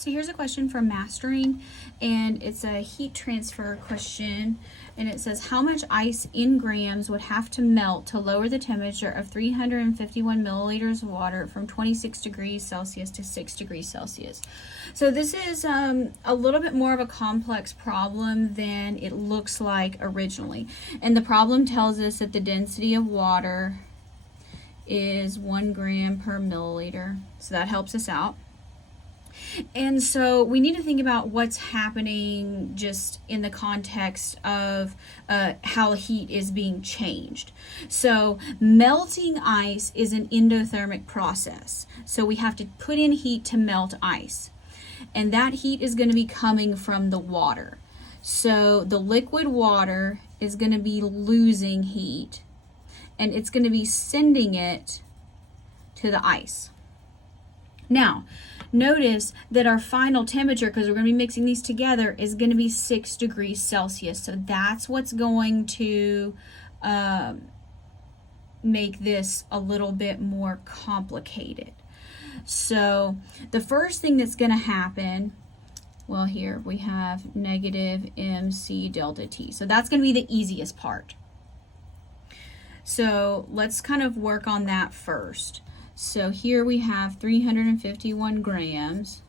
So here's a question from Mastering, and it's a heat transfer question, and it says how much ice in grams would have to melt to lower the temperature of 351 milliliters of water from 26 degrees Celsius to 6 degrees Celsius. So this is a little bit more of a complex problem than it looks like originally, and the problem tells us that the density of water is 1 gram per milliliter, so that helps us out. And so we need to think about what's happening just in the context of how heat is being changed. So melting ice is an endothermic process. So we have to put in heat to melt ice. And that heat is going to be coming from the water. So the liquid water is going to be losing heat, and it's going to be sending it to the ice. Now, notice that our final temperature, because we're going to be mixing these together, is going to be 6 degrees Celsius. So that's what's going to make this a little bit more complicated. So the first thing that's going to happen, well, here we have negative MC delta T. So that's going to be the easiest part. So let's kind of work on that first. So here we have 351 grams,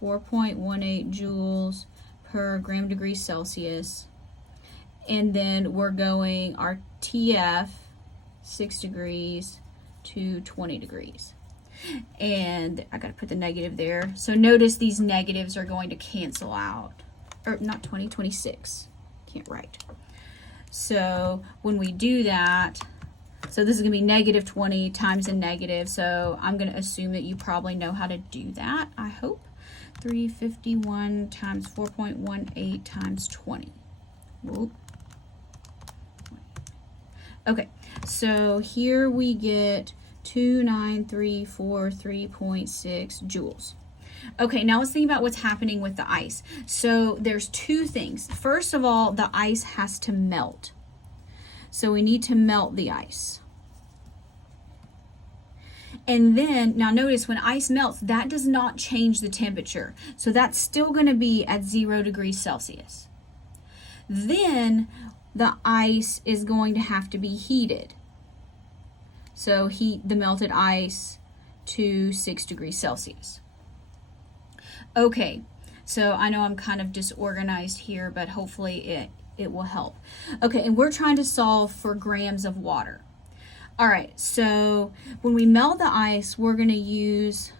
4.18 joules per gram degree Celsius. And then we're going our TF 6 degrees to 20 degrees. And I got to put the negative there. So notice these negatives are going to cancel out. Or not 20, 26. Can't write. So when we do that, so this is going to be negative 20 times a negative. So I'm going to assume that you probably know how to do that, I hope. 351 times 4.18 times 20. Whoop. Okay, so here we get 29343.6 joules. Okay, now let's think about what's happening with the ice. So there's two things. First of all, the ice has to melt. So we need to melt the ice. And then, now notice when ice melts, that does not change the temperature. So that's still going to be at 0 degrees Celsius. Then the ice is going to have to be heated. So heat the melted ice to 6 degrees Celsius. Okay, so I know I'm kind of disorganized here, but hopefully it will help. Okay, and we're trying to solve for grams of water. All right, so when we melt the ice, we're going to use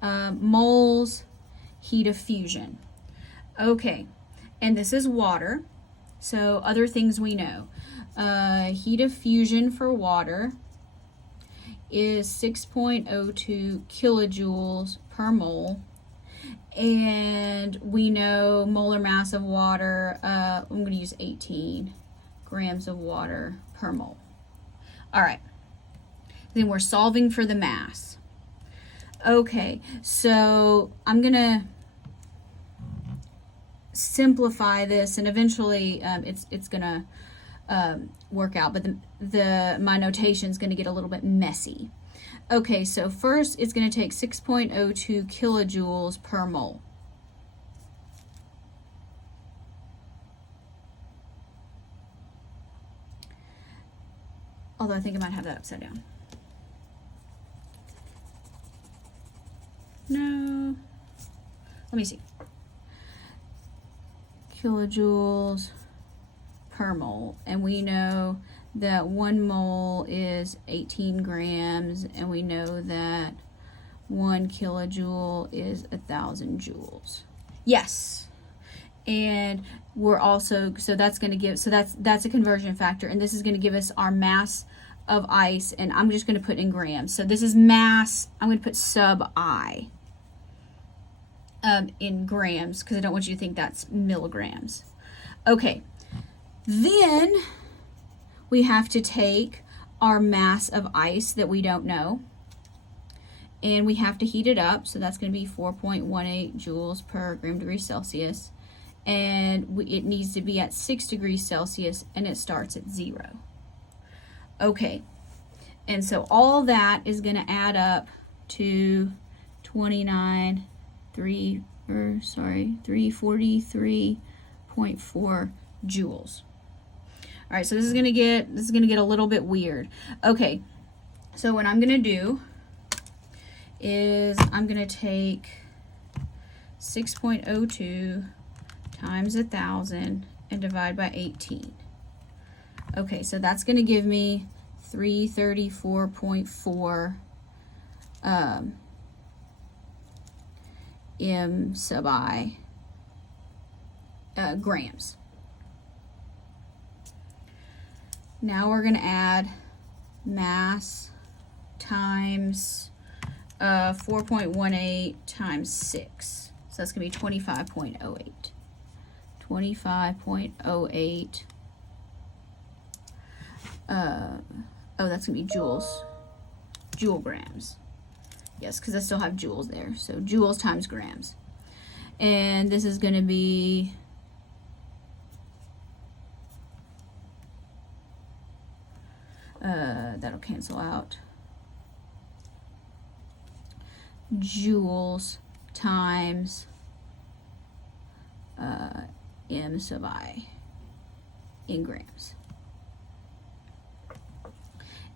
moles heat of fusion. Okay, and this is water. So other things we know. Heat of fusion for water is 6.02 kilojoules per mole. And we know molar mass of water, I'm going to use 18 grams of water per mole. All right, then we're solving for the mass. Okay, so I'm going to simplify this, and eventually it's going to work out, but my notation is going to get a little bit messy. Okay, so first it's going to take 6.02 kilojoules per mole. Although I think I might have that upside down. No. Let me see. Kilojoules per mole. And we know that 1 mole is 18 grams, and we know that 1 kilojoule is 1,000 joules. Yes. And we're also, so that's going to give, so that's a conversion factor, and this is going to give us our mass of ice, and I'm just going to put in grams. So this is mass, I'm going to put sub I in grams, because I don't want you to think that's milligrams. Okay, then we have to take our mass of ice that we don't know, and we have to heat it up, so that's going to be 4.18 joules per gram degree Celsius. And it needs to be at 6 degrees Celsius, and it starts at 0. Okay, and so all that is going to add up to 29,3 343.4 joules. All right, so this is gonna get a little bit weird. Okay, so what I'm gonna do is I'm gonna take 6.02 times 1,000 and divide by 18. Okay, so that's gonna give me 334.4 m sub I grams. Now we're going to add mass times 4.18 times 6. So that's going to be 25.08. 25.08. Oh, that's going to be joules. Joule grams. Yes, because I still have joules there. So joules times grams. And this is going to be that'll cancel out. Joules times m sub I in grams.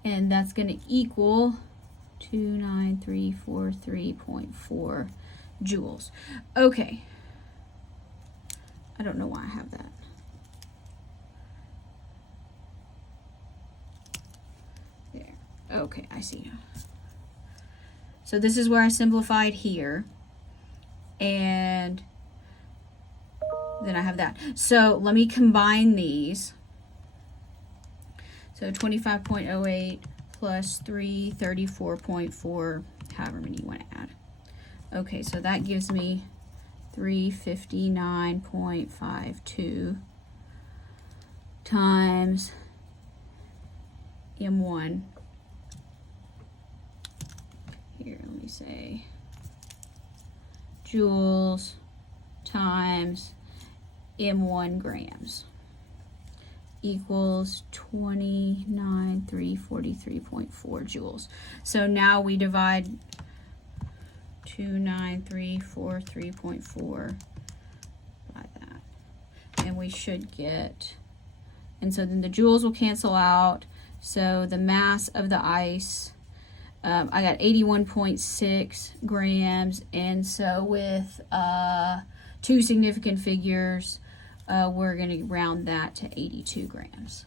And that's going to equal 29343.4 joules. Okay. I don't know why I have that. There. Okay, I see now. So this is where I simplified here. And then I have that. So let me combine these. So 25.08 plus 334.4, however many you want to add. Okay, so that gives me 359.52 times M1. Here, let me say joules times M1 grams equals 29343.4 joules. So now we divide 29343.4 by that, and we should get, and so then the joules will cancel out. So the mass of the ice, I got 81.6 grams, and so with two significant figures, we're going to round that to 82 grams.